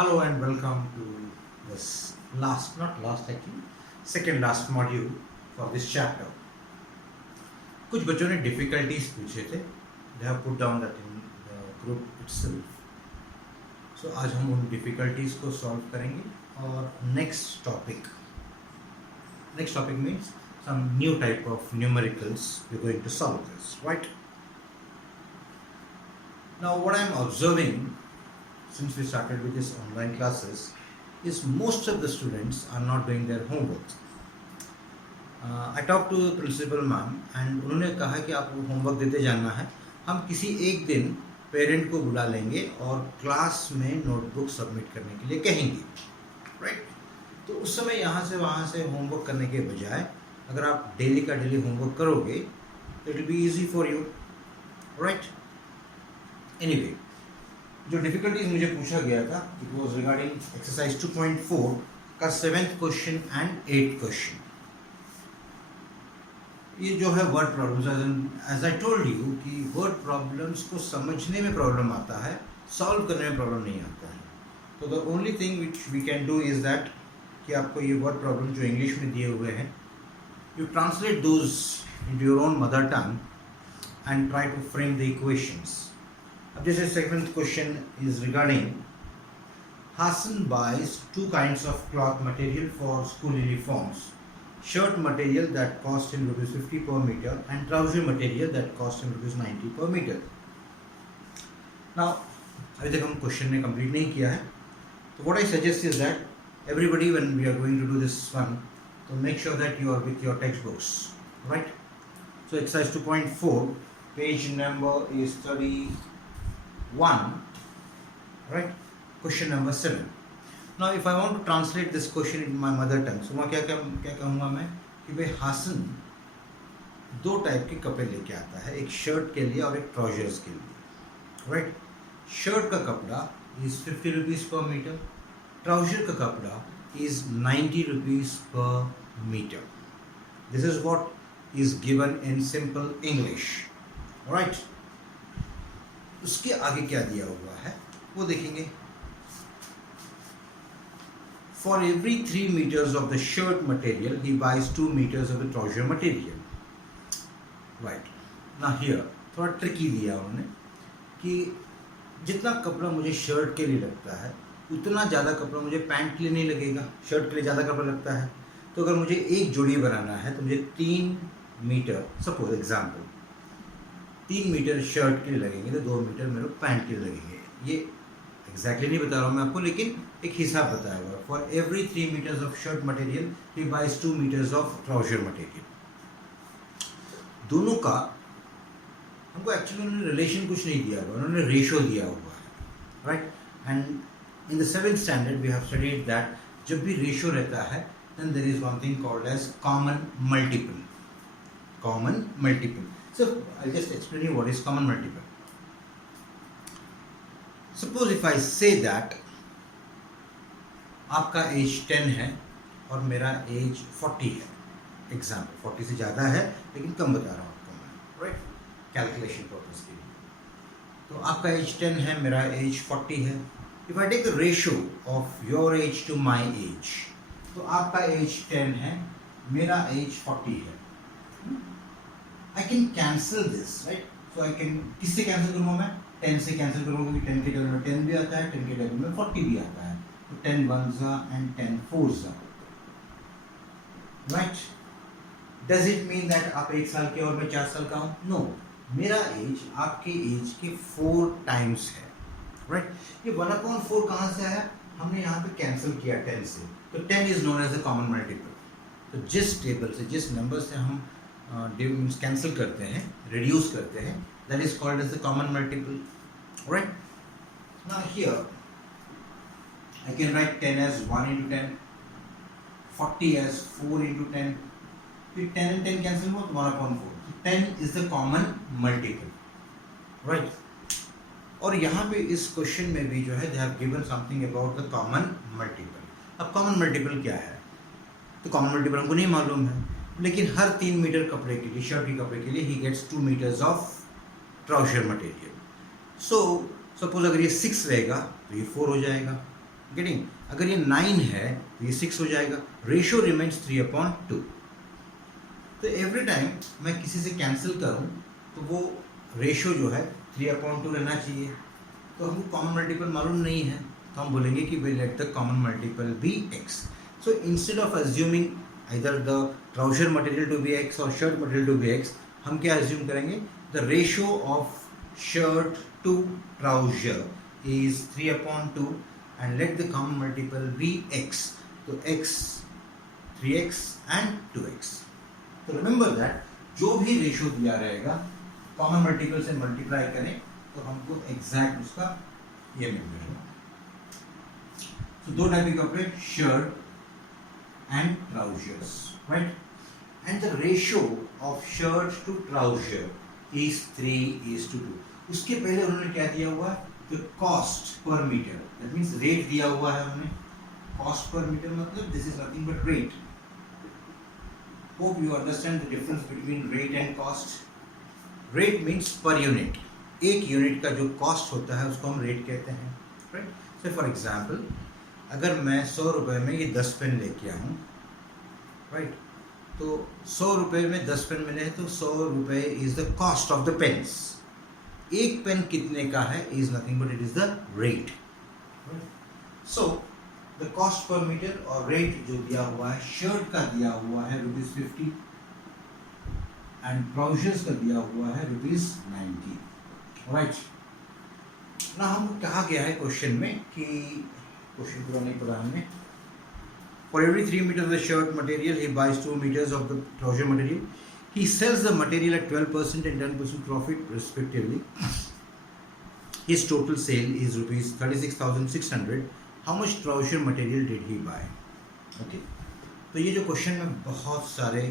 Hello and welcome to this last, not last actually, second last module for this chapter. कुछ बच्चों ने difficulties पूछे थे. They have put down that in the group itself. So आज हम उन difficulties को सॉल्व करेंगे और next topic means some new type of numericals we're going to solve this, right? Now what I'm observing since we started with this online classes is most of the students are not doing their homework. I talked to the principal ma'am and उन्होंने कहा कि आप homework देते जाना है. हम किसी एक दिन पेरेंट को बुला लेंगे और क्लास में नोटबुक सबमिट करने के लिए कहेंगे, राइट? तो उस समय यहाँ से वहाँ से होमवर्क करने के बजाय अगर आप डेली का डेली होमवर्क करोगे तो it will be easy for you, right? Anyway, जो डिफिकल्टीज मुझे पूछा गया था इट वाज रिगार्डिंग एक्सरसाइज 2.4 का 7th question and 8th question. ये जो है word problems, as I told you कि वर्ड प्रॉब्लम्स को समझने में प्रॉब्लम आता है, सॉल्व करने में प्रॉब्लम नहीं आता है. तो the only thing which we can do is that कि आपको ये वर्ड प्रॉब्लम जो इंग्लिश में दिए हुए हैं, you translate those into your own mother tongue and try to frame the equations. अब जैसे 7th question is regarding Hassan buys two kinds of cloth material for school uniforms. Shirt material that cost him rupees 50 per meter and trouser material that cost him rupees 90 per meter. Now, अभी तक हम question ने complete नहीं किया है. तो what I suggest is that everybody when we are going to do this one, so make sure that you are with your textbooks, right? So exercise 2.4, page number is 31, right? Question number 7. Now if I want to translate this question in my mother tongue, so मैं क्या कहूँगा मैं कि भाई हासन दो type के कपड़े लेके आता है, एक शर्ट के लिए और एक ट्राउजर्स के लिए, राइट? शर्ट का कपड़ा is 50 rupees per metre, trouser का कपड़ा is 90 rupees per metre. This is what is given in simple English, right? उसके आगे क्या दिया हुआ है वो देखेंगे. For every 3 meters of the shirt material, he buys 2 meters of the trouser material. Right. Now here, थोड़ा ट्रिकी दिया उन्होंने कि जितना कपड़ा मुझे शर्ट के लिए लगता है उतना ज़्यादा कपड़ा मुझे पैंट के लिए नहीं लगेगा. शर्ट के लिए ज़्यादा कपड़ा लगता है, तो अगर मुझे एक जोड़ी बनाना है तो मुझे 3 metre, suppose example 3 metre shirt के लिए लगेंगे तो 2 मीटर मेरे पैंट के लिए लगेंगे. ये एग्जैक्टली नहीं बता रहा हूँ मैं आपको, लेकिन एक हिसाब बताया हुआ. For every 3 metres of shirt material he buys 2 metres of trouser material. दोनों का हमको एक्चुअली उन्होंने रिलेशन कुछ नहीं दिया हुआ, उन्होंने रेशो दिया हुआ है, right? And in the 7th standard we have studied that जब भी रेशो रहता है then there is one thing called as common multiple. Common multiple. So I just explain you what is common multiple. Suppose if I say that आपका age 10 है और मेरा age 40 है, example 40 से ज़्यादा है लेकिन कम बता रहा हूँ आपको मैं, राइट? कैलकुलेशन पर्पज के लिए. तो आपका एज 10 है, मेरा एज 40 है. If I take the ratio of your age to my age, तो आपका एज 10 है, मेरा एज 40 है. I can cancel this, right? So I can, किससे कैंसिल करूँगा मैं? 10 से कैंसिल करूँगा क्योंकि 10 के टेबल में 10 भी आता है, 10 के टेबल में 40 भी आता है. तो 10 1s and 10 4s, right? Does it mean that आप 1 साल के और मैं 4 साल का हूँ? नो, मेरा एज आपके एज के 4 टाइम्स है, राइट? ये 1/4 कहाँ से आया? हमने यहाँ पे कैंसिल किया 10 से, तो 10 is known as the common multiple. तो जिस टेबल से, जिस नंबर से हम कैंसिल करते हैं, रिड्यूस करते हैं, that is called as the common multiple, right? Now here I can write 10 as 1 into 10, 40 as 4 into 10. फिर 10 and 10 cancel हुआ तो 1/4. So 10 is the common multiple, right? और यहाँ पे इस क्वेश्चन में भी जो है they have given something about the common multiple. अब common multiple क्या है? तो common multiple हमको नहीं मालूम है, लेकिन हर 3 मीटर कपड़े के लिए, शर्ट के कपड़े के लिए he gets 2 meters of trouser material. So suppose अगर ये 6 रहेगा तो ये 4 हो जाएगा, गेटिंग? अगर ये 9 है तो ये 6 हो जाएगा, रेशियो रिमेन्स 3/2। तो एवरी टाइम मैं किसी से कैंसिल करूं तो वो रेशियो जो है 3/2 रहना चाहिए। तो हमको कॉमन मल्टीपल मालूम नहीं है, तो हम बोलेंगे कि we let the common multiple be x। So instead of assuming either the trouser material to be x और shirt material to be x, हम क्या अज्यूम करेंगे? The ratio of shirt to trouser is 3/2 and let the common multiple be x। तो x 3x and 2x। तो remember that जो भी ratio दिया रहेगा कॉमन मल्टीपल से मल्टीप्लाई करें तो हमको एग्जैक्ट उसका ये मिल जाएगा। तो दो टाइप के कपड़े, shirt and trousers, right? And the ratio of shirt to trouser is 3:2। उसके पहले उन्होंने क्या दिया हुआ है? The cost per meter, that means rate दिया हुआ है हमने। कॉस्ट पर मीटर मतलब this is nothing but rate. Hope you understand the difference between rate and cost. Rate means per unit, एक यूनिट का जो कॉस्ट होता है उसको हम रेट कहते हैं, राइट? सो फॉर एग्जांपल, अगर मैं 100 रुपये में ये 10 पेन लेके आऊँ, राइट? तो 100 रुपये में 10 पेन मिले हैं तो 100 रुपये is the cost of the pens. एक पेन कितने का है is nothing but it is the rate. So the cost per meter और रेट जो दिया हुआ है, शर्ट का दिया हुआ है ₹50 एंड ट्राउजर्स का दिया हुआ है ₹90, राइट? ना हमको कहा गया है क्वेश्चन में कि क्वेश्चन पूरा नहीं पढ़ा हमने। For every 3 meters of the shirt material, he buys 2 meters of the trouser material. He sells the material at 12% and 10% profit respectively. His total sale is rupees 36,600. How much trouser material did he buy? Okay. तो ये जो question में बहुत सारे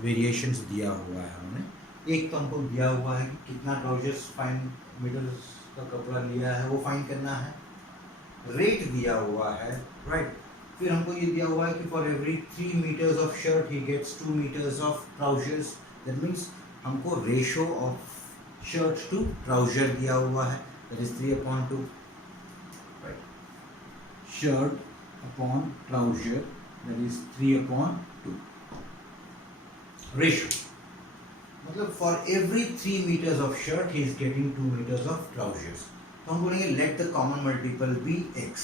variations दिया हुआ है हमने। एक तो हमको दिया हुआ है कि कितना ट्राउजर्स 5 मीटर्स का कपड़ा लिया है वो फाइंड करना है। रेट दिया हुआ है, राइट? फिर हमको ये दिया हुआ है कि for every 3 metres of shirt he gets 2 metres of trousers. That means हमको ratio of shirt to trouser दिया हुआ है, that is 3/2, right? Shirt upon trouser that is 3/2 ratio. मतलब for every 3 metres of shirt he is getting 2 metres of trousers. तो हम बोलेंगे let the common multiple be x।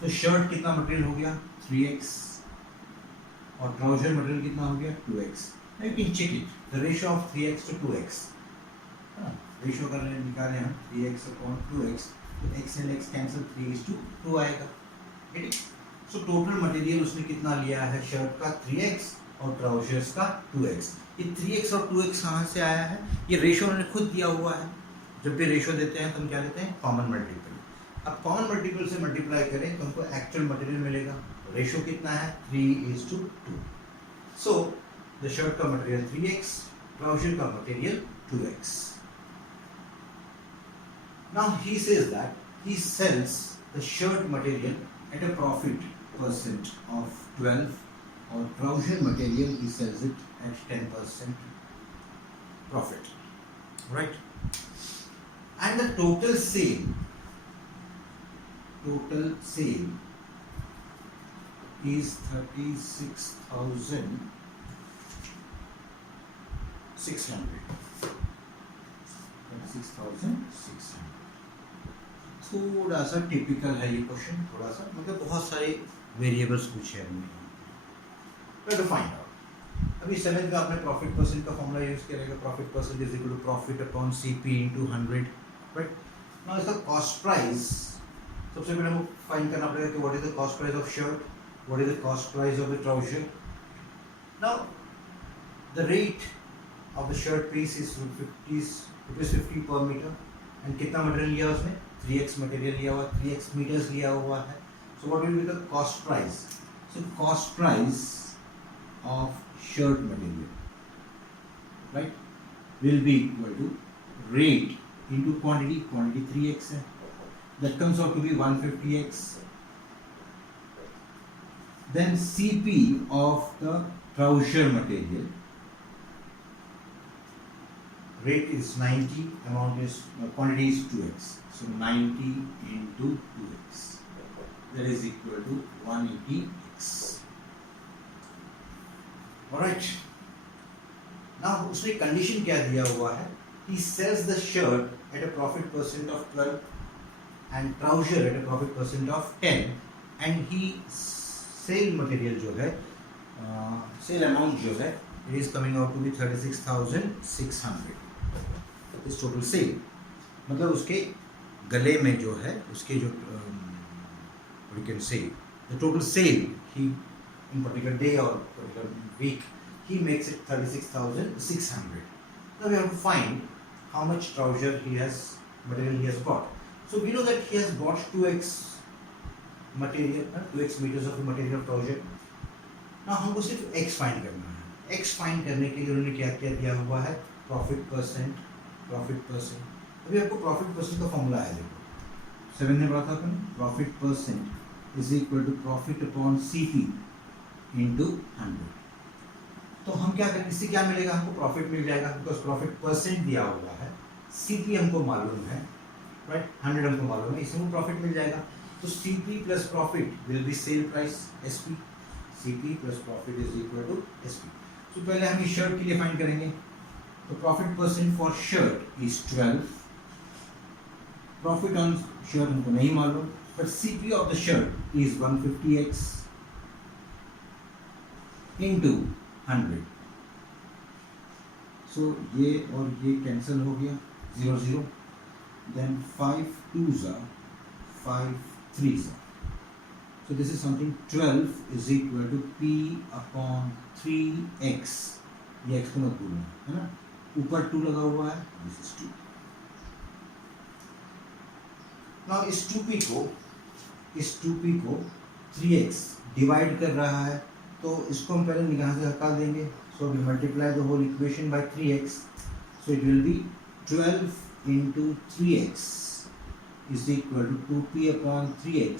तो shirt कितना material हो गया? 3x और ट्राउजर मटेरियल कितना हो गया? 2x। You can check it, the ratio of 3x to 2x, ratio करने निकाले हम 3x अपॉन 2x, तो x and x कैंसिल, 3:2 आएगा। सो टोटल मटेरियल उसने कितना लिया है? शर्ट का 3x और ट्राउजर्स का 2x। ये 3x और 2x कहाँ से आया है? ये रेशियो उन्होंने खुद दिया हुआ है। जब भी रेशियो देते हैं तो हम क्या लेते हैं? Common multiple. अब कॉमन मल्टीपल से मल्टीप्लाई करें तो हमको एक्चुअल मटेरियल मिलेगा। रेशियो कितना है? 3:2। सो द शर्ट का मटेरियल 3x, ट्राउजर का material 2x। Now he says that he sells the shirt material at a profit percent of 12 और trouser material he sells it at 10% profit, right? And the total sale is 36,600. थोड़ा सा typical है ये question, थोड़ा सा मतलब बहुत सारे वेरिएबल्स पूछे हमने टू फाइंड आउट। अभी 7th में आपने प्रॉफिट परसेंट का फॉर्मूला यूज करेगा। Profit percent is equal to profit upon CP into 100, राइट? नाउ इसका कॉस्ट प्राइस सबसे पहले हमको फाइंड करना पड़ेगा कि what is the cost price of shirt, what is the cost price of the trouser. Now the rate of the shirt piece is ₹50 per metre and कितना material लिया उसने? 3x मटेरियल लिया हुआ, 3x मीटर्स लिया हुआ है। So what will be the cost price? So cost price of shirt material, right, will be equal to rate into quantity 3x है, that comes out to be 150x. Then CP of the trouser material, rate is 90, quantity is 2x, so 90 into 2x. that is equal to 180x. Alright. Now उसने condition क्या दिया हुआ है? He sells the shirt at a profit percent of 12 and trouser at a profit percent of 10 and he sale material जो है sale amount जो है it is coming out to be 36,600. That is total sale. मतलब उसके गले में जो है उसके जो we can say the total sale he in particular day or particular week he makes it 36,600. Now we have to find how much trouser he has material he has got. So we know that he has bought 2x material 2x meters of material of trouser. Now हमको सिर्फ x find करना है. x find करने के लिए उन्होंने क्या क्या दिया हुआ है? Profit percent. अभी आपको प्रॉफिट परसेंट का फॉर्मूला है, देखो 7 ने पढ़ा था अपन. Profit percent is equal to profit upon CP into 100. तो हम क्या करेंगे, इससे क्या मिलेगा? हमको प्रॉफिट मिल जाएगा बिकॉज प्रॉफिट परसेंट दिया हुआ है, सीपी हमको मालूम है, राइट, 100 हमको मालूम है, इसमें प्रॉफिट मिल जाएगा. तो CP plus profit will be sale price SP. CP plus profit is equal to SP. तो पहले हम ये शर्ट के लिए फाइंड करेंगे. तो profit percent for shirt is 12. Profit on shirt हमको नहीं मालूम, but CP of the shirt is 150x into 100. सो ये और ये कैंसिल हो गया, 0 0. Then 5 2s are 5 3s are. So this is something 12 is equal to p upon 3x. ये x को मत भूलना, है ना, ऊपर 2 लगा हुआ है, दिस इज 2. नाउ इस 2p को 3x डिवाइड कर रहा है, तो इसको हम पहले निगाह से हटा देंगे. So we multiply the whole equation by 3x. So it will be 12 into 3x is equal to 2p upon 3x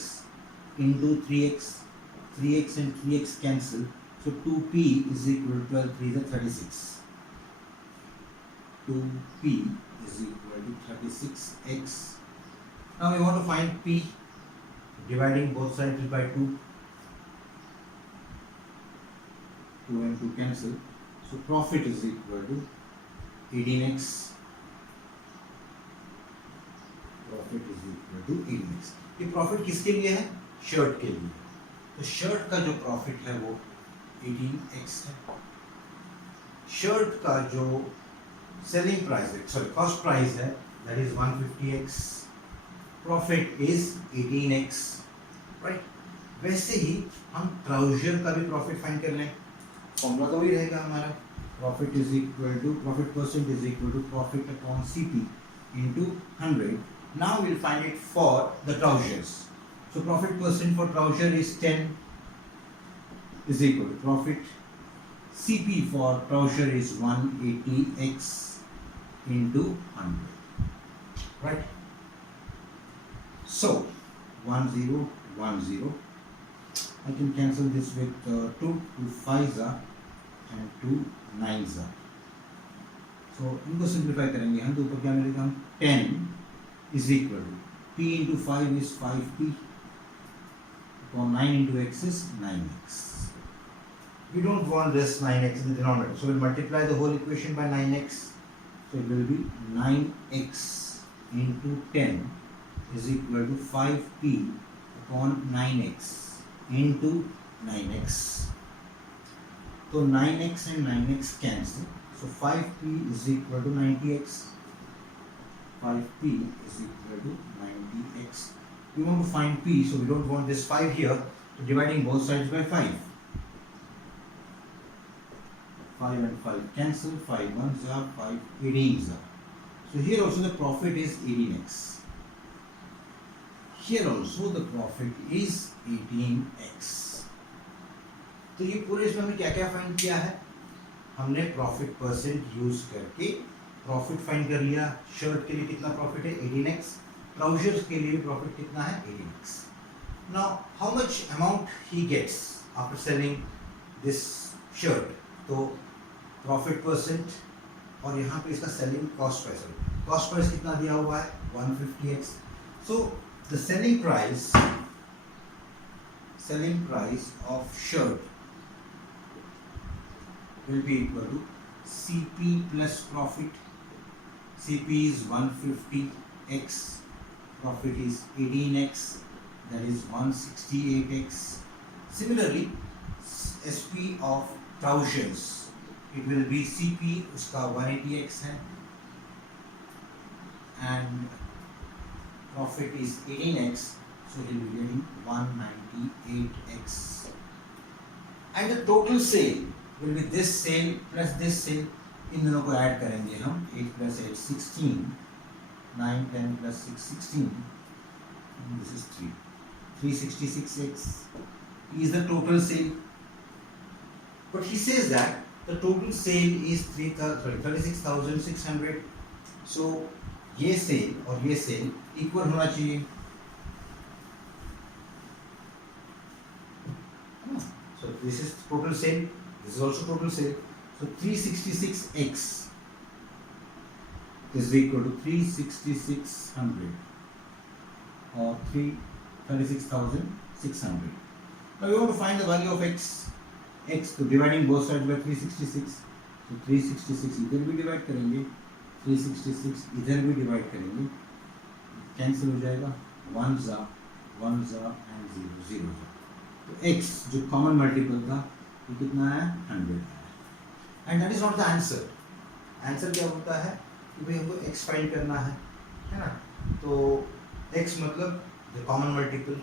into 3x. 3x and 3x cancel, so 2p is equal to 12 3 is 36. 2p is equal to 36x. Now we want to find p, dividing both sides by 2. 2 and 2 cancel, so profit is equal to 18x. Profit is equal to 18x. ये profit किसके लिए है? Shirt के लिए. तो shirt का जो profit है वो 18x है. शर्ट का जो सेलिंग प्राइस है, सॉरी कॉस्ट प्राइस है, that is 150x. Profit is 18x, right. वैसे ही हम ट्राउजर का भी प्रॉफिट फाइंड कर लें. फॉर्मूला तो वही रहेगा हमारा. Profit is equal to profit percent is equal to profit upon CP into 100. Now we'll find it for the trousers. So profit percent for trouser is 10 is equal to profit CP for trouser is 180x into 100, right? So 1 0 1 0. I can cancel this with 2 5s are and 2 9s are. So इनको simplify करेंगे हम, तो ऊपर क्या मिलेगा? हम 10 is equal to p into 5 is 5p upon 9 into x is 9x. We don't want this 9x in the denominator, so we'll multiply the whole equation by 9x. So it will be 9x into 10 is equal to 5p upon 9x into 9x. So 9x and 9x cancel, so 5p is equal to 90x. 5p is equal to 90x. We want to find p, so we don't want this 5 here, so dividing both sides by 5. 5 and 5 cancel, 5 1s are 5 18s are. So here also the profit is 18x. Here also the profit is 18x. तो ये पूरे इसमें हमने क्या क्या find किया है? हमने प्रॉफिट परसेंट यूज करके प्रॉफिट फाइंड कर लिया. शर्ट के लिए कितना प्रॉफिट है? 18x. ट्राउजर्स के लिए प्रॉफिट कितना है? 18x. Now how much amount he gets after selling this shirt? तो प्रॉफिट परसेंट और यहाँ पे इसका selling cost price. Cost price कितना दिया हुआ है? 150x. So the selling price selling price of shirt will be equal to CP plus profit. CP is 150x, profit is 18x, that is 168x. Similarly, SP of trousers, it will be CP, उसका 180x है, and profit is 18x, so he will be getting 198x. And the total sale will be this sale plus this sale. इन दोनों को add करेंगे हम, 8 plus 8 16, 9 10 plus 6 16, this is 366x is the total sale. But he says that the total sale is 36,600. So ये cell और ये cell equal होना चाहिए. So this is total sale, this is also total sale. So 366x is equal to 36,600 or 36,600. Now we want to find the value of x. X, तो dividing both sides by 366. So 366 इधर भी divide करेंगे, 366 इधर भी divide करेंगे, cancel हो जाएगा, 1 जा and 0 जा. तो x जो common multiple था वो कितना है, 100. And that is not the answer. Answer क्या होता है कि भाई हमको x फाइंड करना है ना. तो x मतलब the common multiple,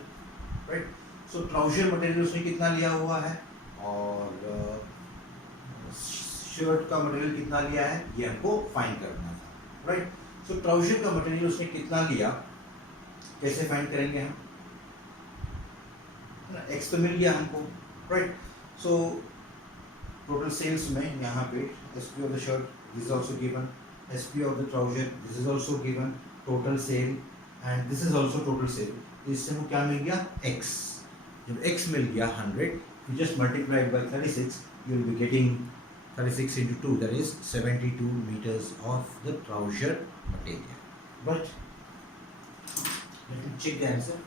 right? So trouser material उसने कितना लिया हुआ है और शर्ट का मटेरियल कितना लिया है, ये हमको फाइंड करना था, राइट? सो ट्राउजर का मटेरियल उसने कितना लिया, कैसे फाइंड करेंगे हम, एक्स तो मिल गया हमको, राइट? सो टोटल सेल्स में यहाँ पे SP of the shirt this is also given, SP of the trouser this is also given, total sale and this is also total sale. तो इससे हमको क्या मिल गया, एक्स. जब एक्स मिल गया 100, you just multiply it by 36, you will be getting 36 into 2, that is 72 meters of the trouser material. But let me check the answer.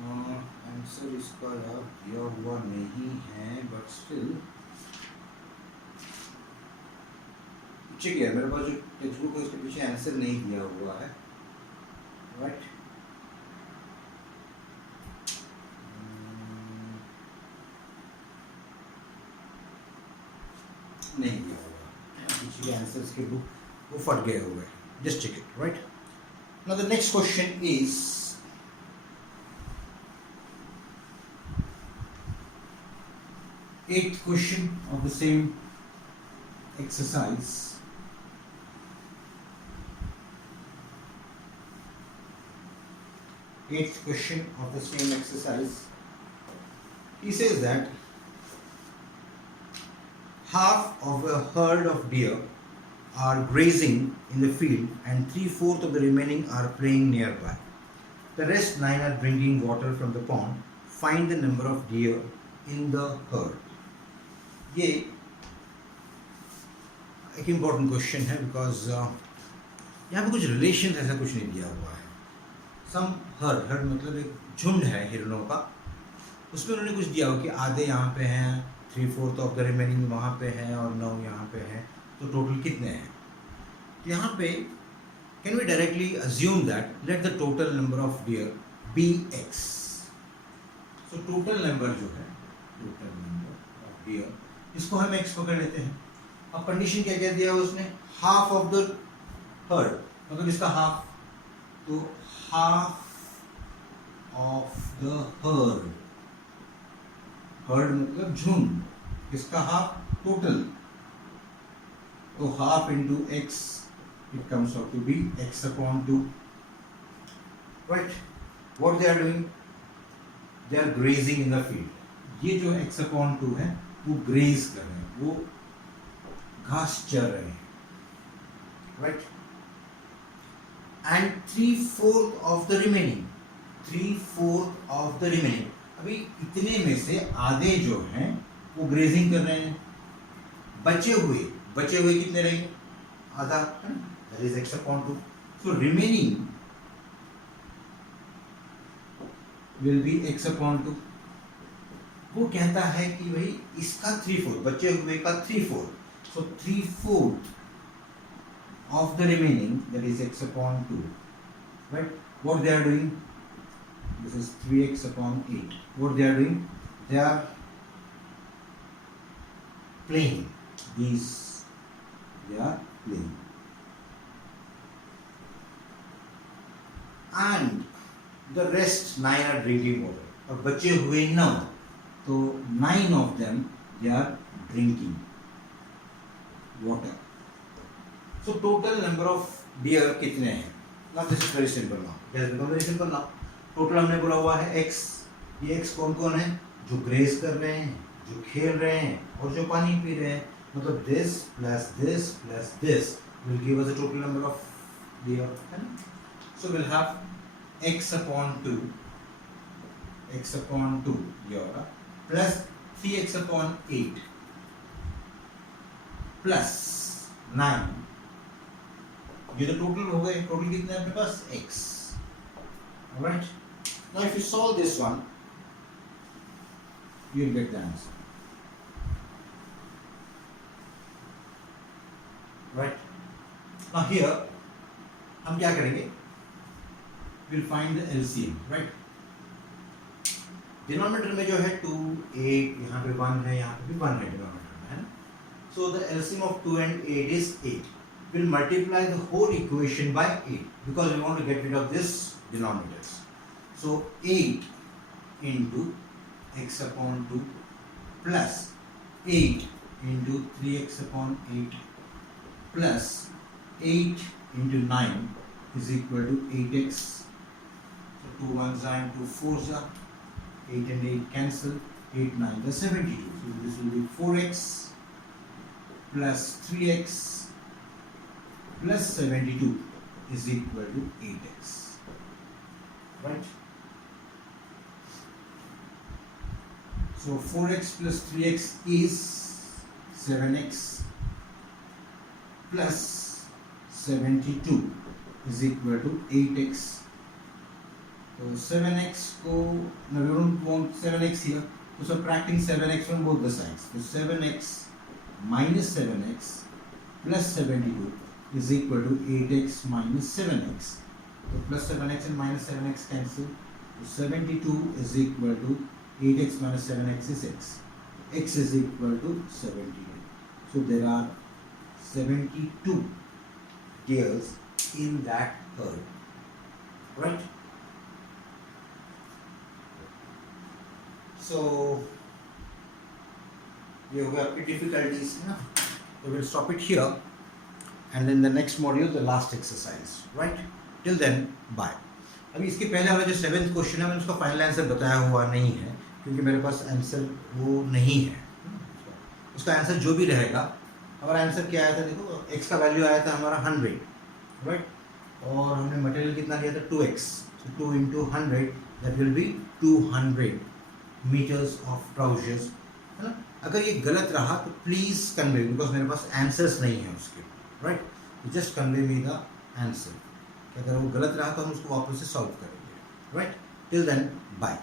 Answer इसका यार दिया हुआ नहीं है, but still check है. मेरे पास जो टेक्स्ट बुक है उसके पीछे आंसर नहीं दिया हुआ है, right? नहीं दिया होगा, पीछे के आंसर्स के बुक वो फट गए हुए. Just check it, right? Now the next question is eighth question of the same exercise. Eighth question of the same exercise. He says that half of a herd of deer are grazing in the field and 3/4 of the remaining are playing nearby. The rest 9 are drinking water from the pond. Find the number of deer in the herd. ये एक important question है because यहाँ पे कुछ relation ऐसा कुछ नहीं दिया हुआ है. सम हर्ड मतलब एक झुंड है हिरणों का, उसमें उन्होंने कुछ दिया हो कि आधे यहाँ पे हैं, 3/4 ऑफ द रिमेनिंग वहाँ पे हैं और 9 यहाँ पे हैं, तो टोटल कितने हैं. यहाँ पे can we directly assume that let the total number of deer be x. So total number जो है, टोटल नंबर ऑफ डियर, इसको हम x पकड़ लेते हैं. अब कंडीशन क्या क्या दिया उसने, हाफ ऑफ द हर्ड, मतलब इसका हाफ, तो half of the herd, herd मतलब झुंड, इसका हाफ टोटल, तो half into x, it comes out to be x upon 2, right? What they are doing, they are grazing in the field. ये जो x upon 2 है वो graze कर रहे हैं, वो घास चर रहे हैं, right? And 3/4 of the remaining, 3/4 of the remaining, अभी इतने में से आधे जो हैं वो ग्रेजिंग कर रहे हैं. बचे हुए कितने रहेंगे, आधा, that is x upon 2. So remaining will be x upon 2. वो कहता है कि भाई इसका 3/4 बचे हुए का 3/4. So 3/4 of the remaining, that is x upon 2. Right? What they are doing? This is 3x upon 8. What they are doing? They are playing. These they are playing. And the rest 9 are drinking water. और बचे हुए 9, तो 9 of them they are drinking water. So total number of deer कितने हैं? Now this is very simple now. It has become very simple now. Total हमने बोला हुआ है x. ये x कौन कौन है? जो ग्रेस कर रहे हैं, जो खेल रहे हैं और जो पानी पी रहे हैं. मतलब this plus this plus this will give us a total number of deer. So we'll have x upon 2 deer plus 3x upon 8 plus 9. ये तो टोटल हो गए. टोटल कितना है अपने पास? x. Alright. Now if you solve this one, you will get the answer. Right. Now here हम क्या करेंगे? We'll find the LCM. Right. Denominator में जो है 2, 8, यहाँ पे 1 है, यहाँ पे भी 1 है डिनोमिनेटर में, है ना? So the LCM of 2 and 8 is 8. We'll multiply the whole equation by 8 because we want to get rid of this denominators. So 8 into x upon 2 plus 8 into 3x upon 8 plus 8 into 9 is equal to 8x. So 2 1s are and 2 4s are. 8 and 8 cancel. 8 9 is 72. So this will be 4x plus 3x plus 72 is equal to 8x. Right? So 4x plus 3x is 7x plus 72 is equal to 8x. So 7x को now we don't want 7x here. So subtracting 7x from both the sides. So 7x minus 7x plus 72 is equal to 8x minus 7x. So plus 7x and minus 7x cancel. So 72 is equal to 8x minus 7x is x. X is equal to 72. So there are 72 deers in that herd. Right? So ये हो गया आपकी difficulties है ना? So we'll stop it here, and then the next module the last exercise. Right? Till then, bye. अभी इसके पहले वाला जो 7th क्वेश्चन है मैंने उसका फाइनल आंसर बताया हुआ नहीं है क्योंकि मेरे पास आंसर वो नहीं है. उसका आंसर जो भी रहेगा, हमारा आंसर क्या आया था देखो, x का वैल्यू आया था हमारा 100. राइट? और हमने मटेरियल कितना लिया था 2x. So 2 into 100 that will be 200 meters of trousers. है ना? अगर ये गलत रहा तो प्लीज कन्वे, बिकॉज मेरे पास आंसर्स नहीं है उसके. Right? Just convey me the answer. अगर वो गलत रहा तो हम उसको वापस से सॉल्व करेंगे. राइट? Till then bye.